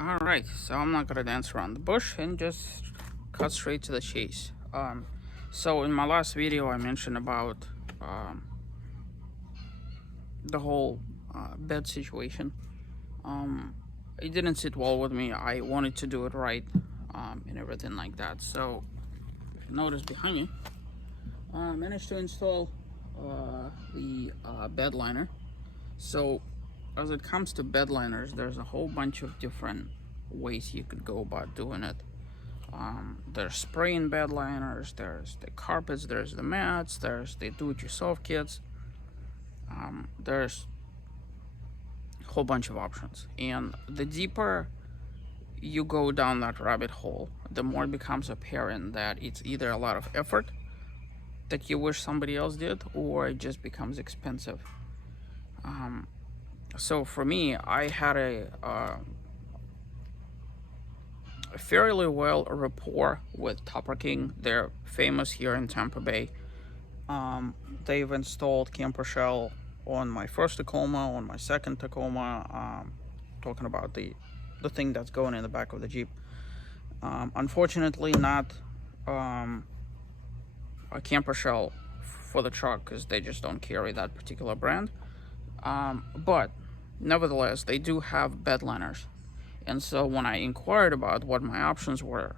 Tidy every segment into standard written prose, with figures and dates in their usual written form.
Alright, so I'm not gonna dance around the bush and just cut straight to the chase. So in my last video I mentioned about um, the whole bed situation. It didn't sit well with me. I wanted to do it right and everything like that. So if you notice behind me, I managed to install the bed liner. So as it comes to bed liners, there's a whole bunch of different ways you could go about doing it. There's spraying bed liners, there's the carpets, there's the mats, there's the do-it-yourself kits. There's a whole bunch of options, and the deeper you go down that rabbit hole, the more it becomes apparent that it's either a lot of effort that you wish somebody else did, or it just becomes expensive. So for me, I had a fairly well rapport with Topper King. They're famous here in Tampa Bay. They've installed camper shell on my first Tacoma, on my second Tacoma, talking about the thing that's going in the back of the Jeep. Unfortunately, not a camper shell for the truck, because they just don't carry that particular brand. But nevertheless, they do have bed liners. And so when I inquired about what my options were,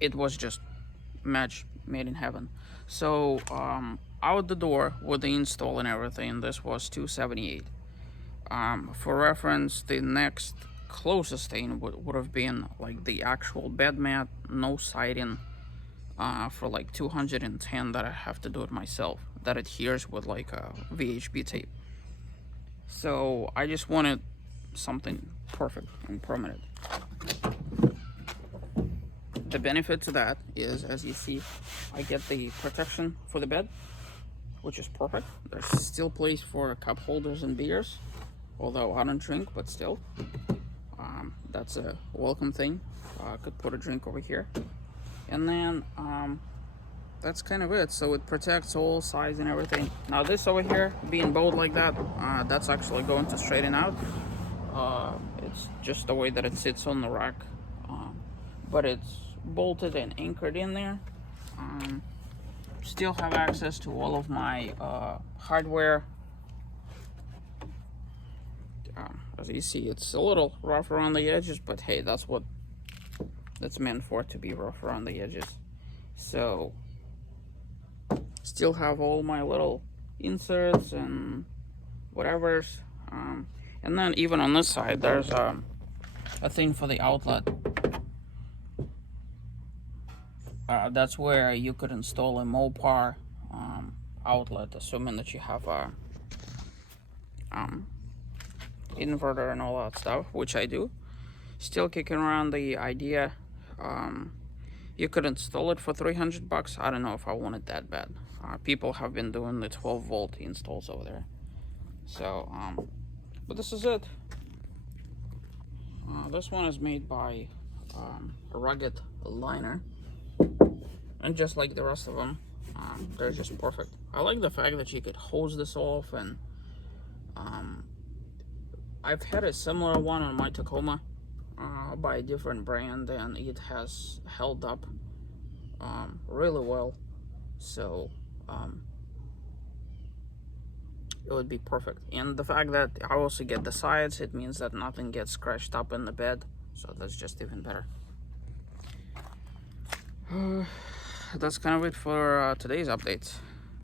it was just match made in heaven. So out the door with the install and everything, this was $278. For reference, the next closest thing would have been like the actual bed mat, no siding, for like $210 that I have to do it myself, that adheres with like a VHB tape. So I just wanted something perfect and permanent. The benefit to that is, as you see, I get the protection for the bed, which is perfect. There's still place for cup holders and beers, although I don't drink, but still, that's a welcome thing. I could put a drink over here, and then that's kind of it. So it protects all sides and everything. Now this over here, being bowed like that, that's actually going to straighten out. It's just the way that it sits on the rack, but it's bolted and anchored in there. Still have access to all of my hardware. As you see, it's a little rough around the edges, but hey, that's what that's meant for, to be rough around the edges. So still have all my little inserts and whatever's, and then even on this side there's a thing for the outlet. That's where you could install a Mopar outlet, assuming that you have a inverter and all that stuff, which I do. Still kicking around the idea. You could install it for $300. I don't know if I want it that bad. People have been doing the 12-volt installs over there. So, but this is it. This one is made by a Rugged Liner, and just like the rest of them, they're just perfect. I like the fact that you could hose this off, and I've had a similar one on my Tacoma by a different brand, and it has held up really well. So it would be perfect. And the fact that I also get the sides, it means that nothing gets scratched up in the bed, so that's just even better. That's kind of it for today's updates.